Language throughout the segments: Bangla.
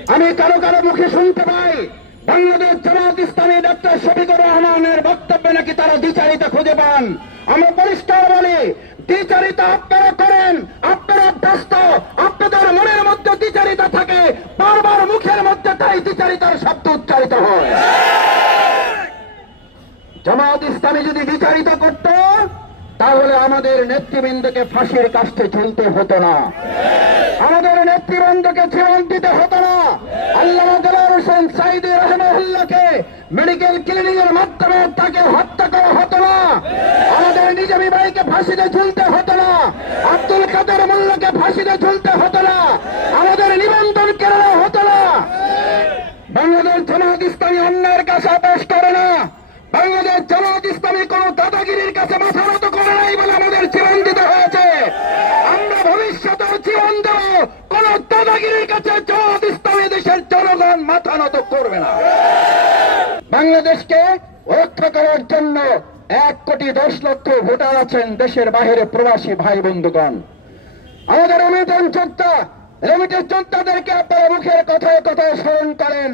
আমি কারো কারো মুখে শুনতে পাই বাংলাদেশ জামাত ইসলামী ডক্টর শফিকুর রহমানের বক্তব্যে নাকি তারা দ্বিচারিতা খুঁজে পান। আমরা পরিষ্কার বলি, দ্বিচারিতা আপনারা করেন, আপনারা অভ্যস্ত, আপনাদের মনের মধ্যে দ্বিচারিতা থাকে, বারবার মুখের মধ্যে তাই দ্বিচারিতার শব্দ উচ্চারিত হয়। জামাত ইসলামী যদি দ্বিচারিতা করত তাহলে আমাদের নেতৃবৃন্দকে ফাঁসির কাষ্ঠে ঝুলতে হতো না, আমাদের নেতৃবৃন্দকে জীবন দিতে হতো না, আল্লামা দেলোয়ার হোসেন সাঈদী রাহিমাহুল্লাহকে মেডিকেল ক্লিনিং এর মাধ্যমে তাকে হত্যা করা হতো না, আমাদের নিজামী ভাইকে ফাঁসিতে ঝুলতে হতো না, আব্দুল কাদের মোল্লাকে ফাঁসিতে ঝুলতে হতো না, আমাদের নিবন্ধন কেরানো হতো না। বাংলাদেশ জামাত ইসলামী অন্যের কাছে আপোষ করে না, বাংলাদেশ জামাত ইসলামী কোন দাদাগিরির কাছে মাথা নত করে নাই বলে আমাদের জীবন দিতে হয়েছে। আমরা ভবিষ্যতেও জীবন দেব, কোন দাদাগিরির কাছে জামাত ইসলামী দেশের জনগণ মাথা নত করবে না। বাংলাদেশকে রক্ষা করার জন্য 1,10,00,000 ভোটার আছেন দেশের বাহিরে প্রবাসী ভাই বন্ধুগণ। আমাদের রেমিটেন্স যোদ্ধাদেরকে আপনারা মুখের কথায় কথায় স্মরণ করেন।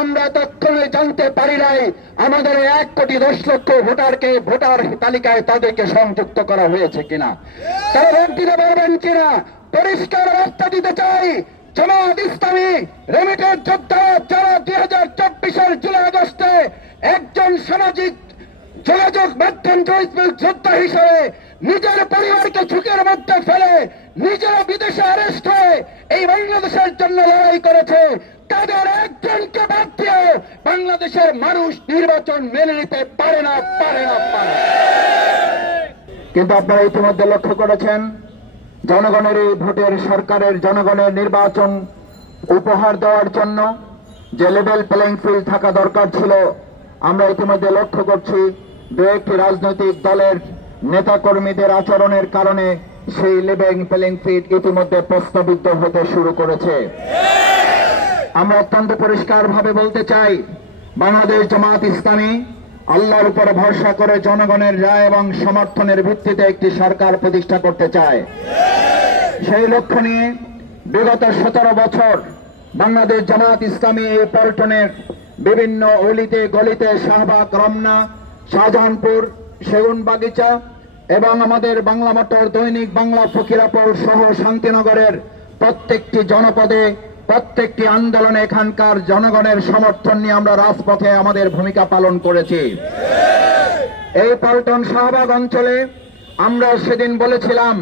আমরা তৎক্ষণে জানতে পারি নাই আমাদের 1,10,00,000 ভোটারকে ভোটার তালিকায় তাদেরকে সংযুক্ত করা হয়েছে কিনা, তারা ভোট দিতে পারবেন কিনা। পরিষ্কার বার্তা দিতে চাই, জামাত ইসলামী রেমিটেন্স যোদ্ধা যারা 2024-এর জুলাই আগস্টে একজন সামাজিক যোগাযোগ মাধ্যম যোদ্ধা হিসেবে নিজের পরিবারকে ঝুঁকির মধ্যে ফেলে নিজেরা বিদেশে অ্যারেস্ট হয়ে এই বাংলাদেশের জন্য লড়াই করেছে, তাদের একজনকে বাদ দিয়ে বাংলাদেশের মানুষ নির্বাচন মেনে নিতে পারে না। কিন্তু আপনারা ইতিমধ্যে লক্ষ্য করেছেন, জনগণের এই ভোটের সরকারের জনগণের নির্বাচন উপহার দেওয়ার জন্য যে লেভেল প্লেইং ফিল্ড থাকা দরকার ছিল, আমরা ইতিমধ্যে লক্ষ্য করছি দু একটি রাজনৈতিক দলের নেতাকর্মীদের আচরণের কারণে সেই লেভেল প্লেইং ফিল্ড ইতিমধ্যে প্রশ্নবিদ্ধ হতে শুরু করেছে। আমরা অত্যন্ত পরিষ্কার ভাবে বলতে চাই, বাংলাদেশ জামাত ইসলামী আল্লাহর উপর ভরসা করে জনগণের রায় এবং সমর্থনের ভিত্তিতে একটি সরকার প্রতিষ্ঠা করতে চায়। সেই লক্ষ্য নিয়ে বিগত 17 বছর বাংলাদেশ জামাত ইসলামী এই পল্টনের বিভিন্ন অলিতে গলিতে শাহবাগ, রমনা, শাহজাহানপুর, সেগুনবাগিচা এবং আমাদের বাংলা মোটর, দৈনিক বাংলা, ফকিরাপুর সহ শান্তিনগরের প্রত্যেকটি জনপদে প্রত্যেকটি আন্দোলনে এখানকার জনগণের সমর্থন নিয়ে আমরা রাজপথে আমাদের ভূমিকা পালন করেছি। এই পল্টন শাহবাগ অঞ্চলে আমরা সেদিন বলেছিলাম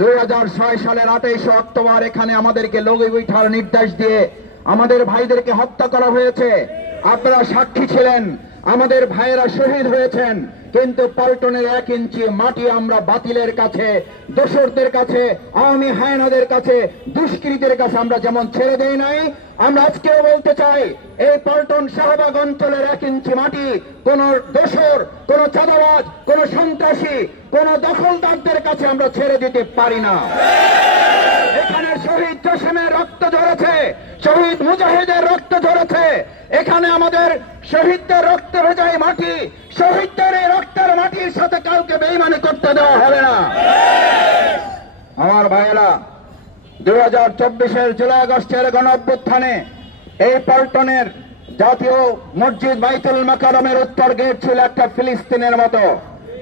2006 সালের 28 অক্টোবর এখানে আমাদেরকে লগি উঠার নির্দেশ দিয়ে আমাদের ভাইদেরকে হত্যা করা হয়েছে। আপনারা সাক্ষী ছিলেন, আমাদের ভাইয়েরা শহীদ হয়েছেন, কিন্তু পল্টনের 1 ইঞ্চি মাটি আমরা বাতিলের কাছে, দোসরদের কাছে, আওয়ামী হায়নাদের কাছে, দুষ্কৃতীদের কাছে আমরা যেমন ছেড়ে দেই নাই, আমরা আজকেও বলতে চাই এই পল্টন শাহবাগ অঞ্চলের 1 ইঞ্চি মাটি কোন দোসর, কোন চাঁদাবাজ, কোন সন্ত্রাসী, কোন দখলদারদের কাছে আমরা ছেড়ে দিতে পারি না। এখানে শহীদ জসিমের রক্ত ঝরেছে, শহীদ মুজাহিদের রক্ত ঝরেছে, এখানে আমাদের শহীদদের রক্ত ভেজাই মাটি, শহীদদের এই রক্তের মাটির সাথে কাউকে বেইমানি করতে দেওয়া হবে না। আমার ভাইয়েরা, 2024-এর জুলাই আগস্টের গণ অভ্যুত্থানে এই পল্টনের জাতীয় মসজিদ বাইতুল মাকারমের উত্তর গেট ছিল একটা ফিলিস্তিনের মতো।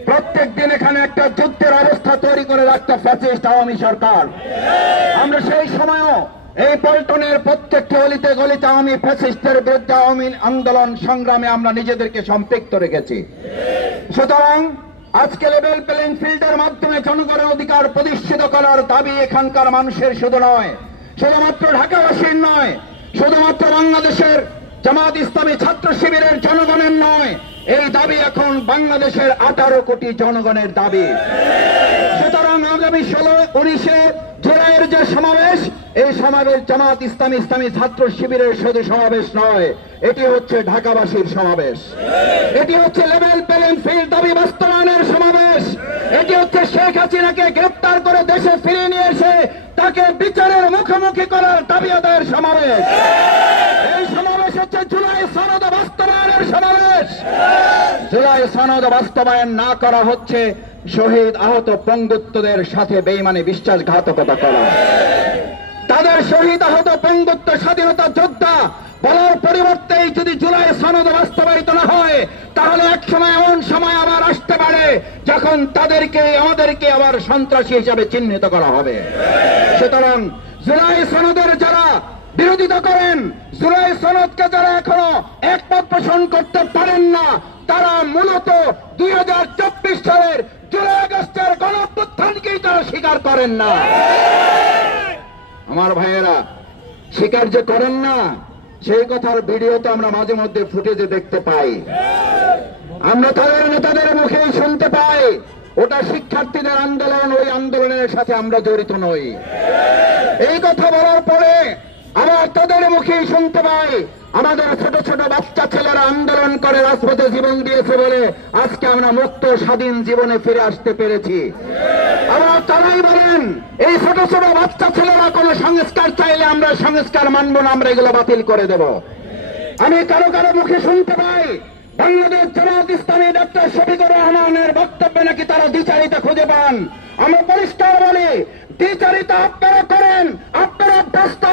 প্রত্যেক দিন এখানে একটা যুদ্ধের অবস্থা তৈরি করে রাখত ফ্যাসিস্ট আওয়ামী সরকার। আমরা সেই সময়ও এই পল্টনের প্রত্যেকটি অলিতে গলিতে আওয়ামী ফ্যাসিস্টের বিরুদ্ধে আওয়ামী আন্দোলন সংগ্রামে আমরা নিজেদেরকে সম্পৃক্ত রেখেছি। সুতরাং আজকে লেভেল প্লেইং ফিল্ডের মাধ্যমে জনগণের অধিকার প্রতিষ্ঠিত করার দাবি এখানকার মানুষের শুধু নয়, শুধুমাত্র ঢাকাবাসীর নয়, শুধুমাত্র বাংলাদেশের জামাত ইসলামী ছাত্র শিবিরের জনগণের নয়, এই দাবি এখন বাংলাদেশের 18 কোটি জনগণের দাবি। সুতরাং আগামী 16-19 জুলাইয়ের যে সমাবেশ, এই সমাবেশ জামাত ইসলামী ছাত্র শিবিরের শুধু সমাবেশ নয়, এটি হচ্ছে ঢাকাবাসীর সমাবেশ, এটি হচ্ছে লেভেল প্লেইং ফিল্ড দাবি বাস্তবায়নের সমাবেশ, এটি হচ্ছে শেখ হাসিনাকে গ্রেফতার করে দেশে ফিরিয়ে নিয়ে এসে তাকে বিচারের মুখোমুখি করার দাবি আদায়ের সমাবেশ। এই সমাবেশ হচ্ছে জুলাই সনদ বাস্তবায়নের সমাবেশ। জুলাই সনদ বাস্তবায়ন না করা হচ্ছে শহীদ আহত পঙ্গুত্বদের সাথে বেইমানি বিশ্বাসঘাতকতা করা। তাদের শহীদ আহত বঙ্গবন্ধু স্বাধীনতা যোদ্ধা বলার পরিবর্তে যদি জুলাই সনদ বাস্তবায়িত না হয়, তাহলে এক সময় এমন সময় আবার আসতে পারে যখন আমাদেরকে আবার সন্ত্রাসী হিসাবে চিহ্নিত করা হবে। সুতরাং জুলাই সনদের যারা বিরোধিতা করেন, জুলাই সনদকে যারা এখনো একমত পোষণ করতে পারেন না, তারা মূলত 2024 সালের জুলাই আগস্টের গণঅভ্যুত্থানকেই তারা স্বীকার করেন না। আমার ভাইয়েরা, স্বীকার যে করেন না, সেই কথার ভিডিও তো আমরা মাঝে মধ্যে ফুটেজে দেখতে পাই, আমরা তাদের নেতাদের মুখেই শুনতে পাই ওটা শিক্ষার্থীদের আন্দোলন, ওই আন্দোলনের সাথে আমরা জড়িত নই। এই কথা বলার পরে আবার তাদের মুখেই শুনতে পাই আমাদের ছোট ছোট বাচ্চা ছেলেরা আন্দোলন করে রাজপথে জীবন দিয়েছে বলে আজকে আমরা মুক্ত স্বাধীন জীবনে ফিরে আসতে পেরেছি। আবার তারাই বলেন এই ছোট ছোট বাচ্চা ছেলেরা কোনো সংস্কার চাইলে আমরা সংস্কার মানব না, আমরা এগুলো বাতিল করে দেব। আমি কারো কারো মুখে শুনতে পাই বাংলাদেশ জামায়াত ইসলামী ডক্টর শফিকুর রহমানের বক্তব্যে নাকি তারা দ্বিচারিতা খুঁজে পান। আমরা পরিষ্কার বলি, দ্বিচারিতা আপনারা করেন, আপনারা অভ্যস্ত,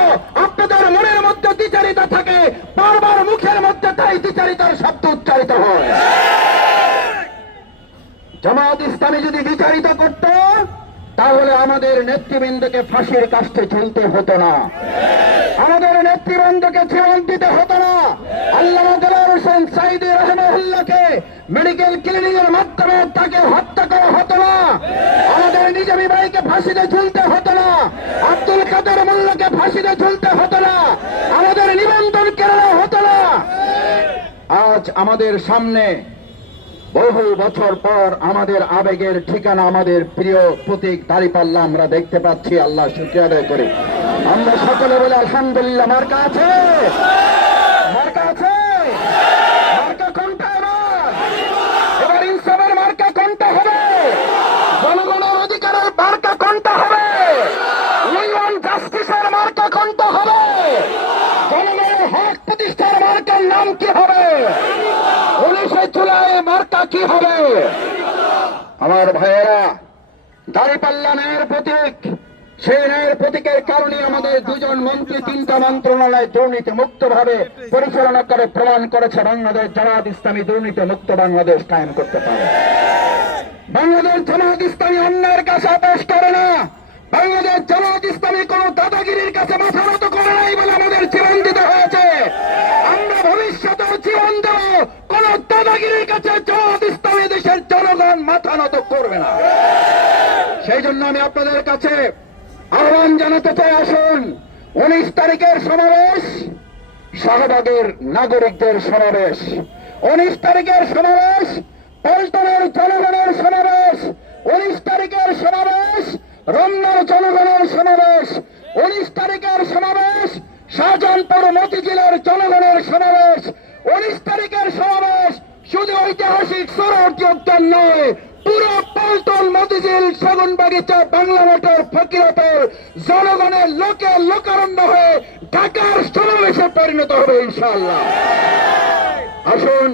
আপনাদের মনের মধ্যে দ্বিচারিতা থাকে, বারবার মুখের মধ্যে তাই দ্বিচারিতার শব্দ উচ্চারিত হয়। জামায়াত ইসলামী যদি দ্বিচারিতা করত, তাহলে আমাদের নেতৃবৃন্দকে ফাঁসির কাষ্ঠে ঝুলতে হতো না, আমাদের নেতৃবৃন্দকে জীবন দিতে হতো না, আল্লামা দেলোয়ার হোসেন সাঈদী রাহিমাহুল্লাহকে মেডিকেল ক্লিনিং এর মাধ্যমে তাকে হত্যা করা হতো না, আমাদের নিজামী ভাইকে ফাঁসিতে ঝুলতে হতো না, আব্দুল কাদের মোল্লাকে ফাঁসিতে ঝুলতে হতো না, আমাদের নিবন্ধন কেনানো হতো না। আজ আমাদের সামনে বহু বছর পর আমাদের আবেগের ঠিকানা, আমাদের প্রিয় প্রতীক দাঁড়িপাল্লা আমরা দেখতে পাচ্ছি। আল্লাহ শুকরিয়া আদায় করি। আমরা সকলে বলে আলহামদুলিল্লাহ। মার্কা আছে, মার্কা আছে, মার্কা কোনটা? এবার ইনসাফের মার্কা কোনটা হবে? জনগণের অধিকারের মার্কা কোনটা হবে? উই ওয়ান্ট জাস্টিসের মার্কা কোনটা হবে? জনগণের হক প্রতিষ্ঠার মার্কার নাম কি হবে? 19শে জুলাই মার্কা কি হবে? আমার ভাইয়েরা, দাঁড়িপাল্লা ন্যায়ের প্রতীক, সেই ন্যায়ের প্রতীকের কারণে আমাদের দুজন মন্ত্রী 3টা মন্ত্রণালয় দুর্নীতি মুক্ত ভাবে পরিচালনা করে প্রমাণ করেছে বাংলাদেশ জামায়াত ইসলামী দুর্নীতি মুক্ত বাংলাদেশ কায়েম করতে পারে। বাংলাদেশ জামায়াত ইসলামী অন্যের কাছে আপোষ করে না, বাংলাদেশ জামায়াত ইসলামী কোন দাদাগিরির কাছে মাথা নত করে নাই বলে আমাদের জীবন দিতে হয়েছে। আমরা ভবিষ্যতেও জীবন দেব, কোন দাদাগিরির কাছে জামায়াত ইসলামী দেশের জনগণ মাথা নত করবে না। সেই জন্য আমি আপনাদের কাছে আহ্বান জানাতে চাই, আসুন 19 তারিখের সমাবেশ শাহবাগের নাগরিকদের সমাবেশ, 19 তারিখের সমাবেশ পল্টনের জনগণের সমাবেশ, 19 তারিখের সমাবেশ রমনার জনগণের সমাবেশ, 19 তারিখের সমাবেশ শাহজাহানপুর মতিঝিলের জনগণের সমাবেশ, 19 তারিখের সমাবেশ শুধু ঐতিহাসিক সোহরাওয়ার্দী উদ্যান নয়, পুরো পল্টন মতিঝিল সেগুনবাগিচা বাংলা মোটর ফকিরাপুর জনগণের লোকে লোকারণ্য হয়ে ঢাকার সমাবেশে পরিণত হবে ইনশাআল্লাহ। আসুন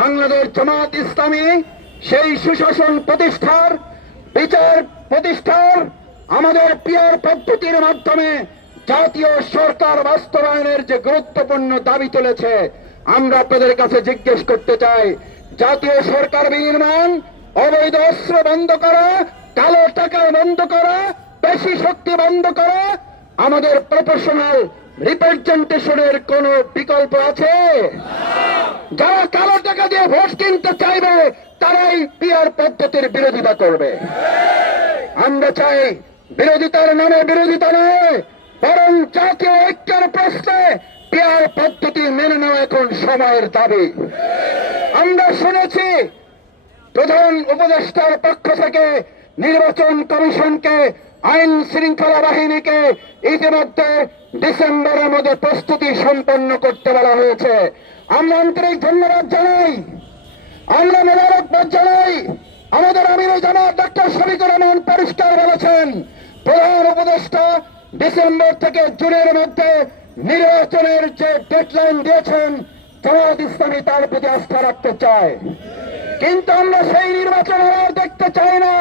বাংলাদেশ জামায়াত ইসলামী সেই সুশাসন প্রতিষ্ঠার, বিচার প্রতিষ্ঠার, আমাদের পিয়ার পদ্ধতির মাধ্যমে জাতীয় সরকার বাস্তবায়নের যে গুরুত্বপূর্ণ দাবি তুলেছে, আমরা আপনাদের কাছে জিজ্ঞেস করতে চাই, জাতীয় সরকার বিনির্মাণ, অবৈধ অস্ত্র বন্ধ করা, কালো টাকা বন্ধ করা, পেশি শক্তি বন্ধ করা, আমাদের প্রফেশনাল রিপ্রেজেন্টেশনের কোন বিকল্প আছে? যারা কালো টাকা দিয়ে ভোট কিনতে চাইবে তারাই পিয়ার পদ্ধতির বিরোধিতা করবে। আমরা চাই বিরোধিতার নামে বিরোধিতা নয়, বরং জাতীয় ঐক্যের প্রশ্নে পিয়ার পদ্ধতি মেনে নেওয়া এখন সময়ের দাবি। আমরা শুনেছি প্রধান উপদেষ্টার পক্ষ থেকে নির্বাচন কমিশনকে, আইন শৃঙ্খলা বাহিনীকে ইতিমধ্যে ডিসেম্বরের মধ্যে প্রস্তুতি সম্পন্ন করতে বলা হয়েছে। আমরা আন্তরিক ধন্যবাদ জানাই, আমরা মোবারকবাদ জানাই। আমাদের আমিরে জামাত ডক্টর শফিকুর রহমান পরিষ্কার বলেছেন, প্রধান উপদেষ্টা ডিসেম্বর থেকে জুনের মধ্যে নির্বাচনের যে ডেডলাইন দিয়েছেন, জামাত ইসলামী তার প্রতি আস্থা রাখতে চায়। কিন্তু আমরা সেই নির্বাচন আর দেখতে চাই না।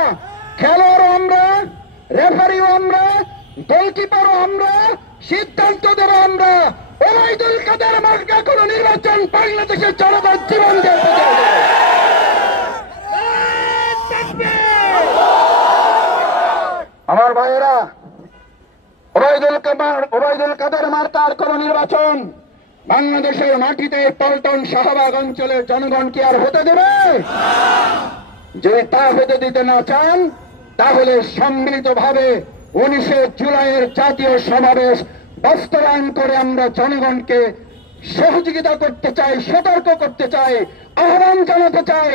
খেলোয়াড়ও আমরা, রেফারিও আমরা, গোলকিপারও আমরা, সিদ্ধান্ত দেব আমরা। ওবায়দুল কাদের মার্কা কোন নির্বাচন বাংলাদেশের জনগণ জীবন দিয়ে বিজয় দেবে। আমার ভাইয়েরা, ওবায়দুল কাদের মার্কার কোন নির্বাচন বাংলাদেশের মাটিতে পল্টন শাহবাগ অঞ্চলের জনগণ কি আর হতে দেবে? যদি তা হতে দিতে না চান, তাহলে সম্মিলিতভাবে 19 জুলাইয়ের জাতীয় সমাবেশ বাস্তবায়ন করে আমরা জনগণকে সহযোগিতা করতে চাই, সতর্ক করতে চাই, আহ্বান জানাতে চাই।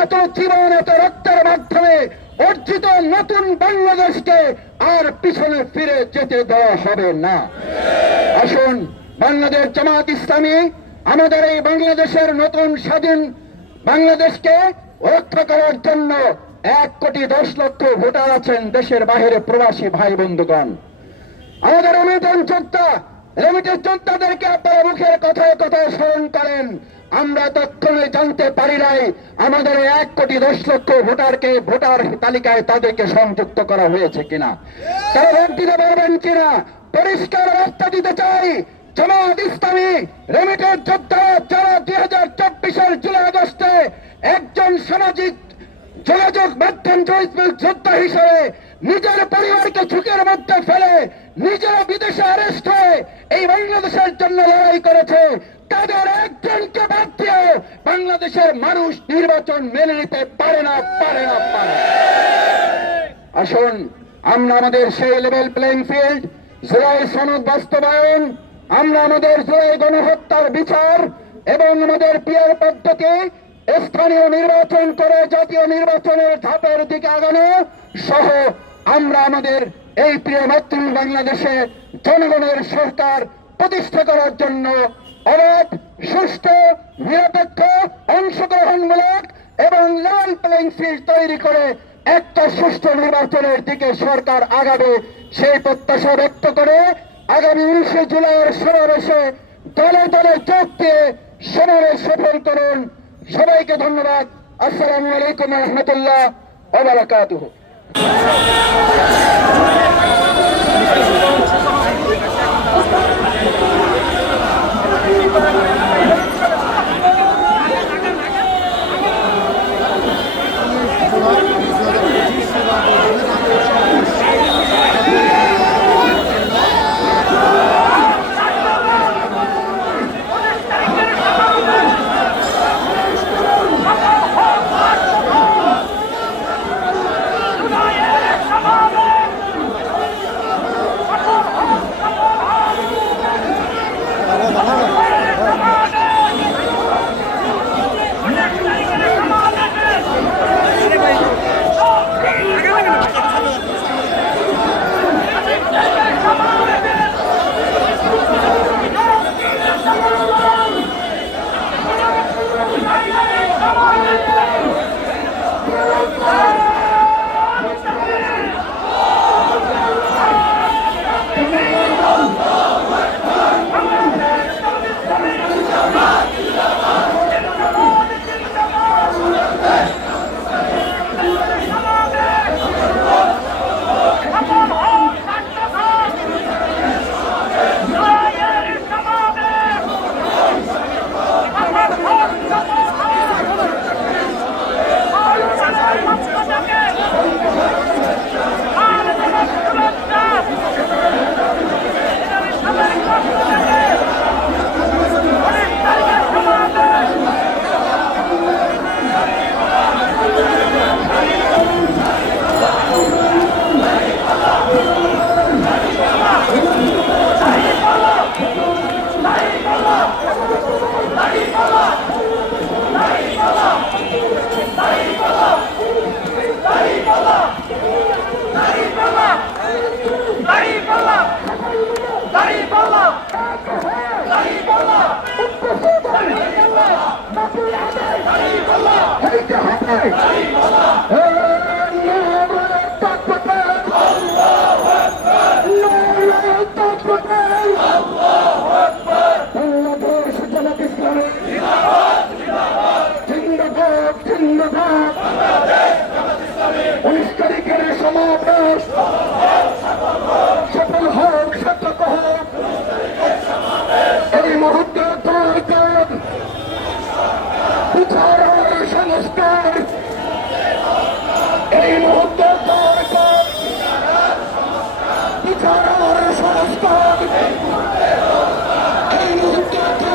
এত জীবন, এত রক্তের মাধ্যমে অর্জিত নতুন বাংলাদেশকে আর পিছনে ফিরে যেতে দেওয়া হবে না। আসুন, বাংলাদেশ জামাত ইসলামী আমাদের এই বাংলাদেশের নতুন স্বাধীন বাংলাদেশকে রক্ষা করার জন্য 1,10,00,000 ভোটার আছেন দেশের বাইরে প্রবাসী ভাই বন্ধুগণ। আমাদের রেমিটেন্স যোদ্ধাদেরকে আপনারা মুখের কথায় কথায় স্মরণ করেন। আমরা তৎক্ষণে জানতে পারি নাই আমাদের 1,10,00,000 ভোটারকে ভোটার তালিকায় তাদেরকে সংযুক্ত করা হয়েছে কিনা, তারা ভোট দিতে পারবেন কিনা। পরিষ্কার বার্তা দিতে চাই, জামাত ইসলামী রেমিটেন্স যোদ্ধা যারা 2024-এর জুলাই আগস্টে একজন সামাজিক যোগাযোগ মাধ্যম যোদ্ধা হিসেবে নিজের পরিবারকে ঝুঁকির মধ্যে ফেলে নিজেরা বিদেশে অ্যারেস্ট হয়ে এই বাংলাদেশের জন্য লড়াই করেছে, তাদের একজনকে বাদ দিয়ে বাংলাদেশের মানুষ নির্বাচন মেনে নিতে পারে না। আসুন, আমরা আমাদের সেই লেভেল প্লেইং ফিল্ড, জুলাই সনদ বাস্তবায়ন, আমরা আমাদের জুলাই গণহত্যার বিচার এবং আমাদের পিয়ার পদ্ধতি, স্থানীয় নির্বাচন করে জাতীয় নির্বাচনের ধাপের দিকে আগানো সহ আমরা আমাদের এই প্রিয় মাতৃ বাংলাদেশে জনগণের সরকার প্রতিষ্ঠা করার জন্য অবাধ, সুষ্ঠু, নিরপেক্ষ, অংশগ্রহণমূলক এবং লেভেল প্লেইং ফিল্ড তৈরি করে একটা সুষ্ঠু নির্বাচনের দিকে সরকার আগাবে সেই প্রত্যাশা ব্যক্ত করে আগামী 19 জুলাইয়ের সমাবেশে দলে দলে যোগ দিয়ে সমাবেশ সফল করুন। সবাইকে ধন্যবাদ। আসসালামু আলাইকুম ওয়া রাহমাতুল্লাহ ওয়া বারাকাতুহু। সমাবেশ মুহূর্তে দরকার বিচার আর সংস্কার, এই মুহূর্তে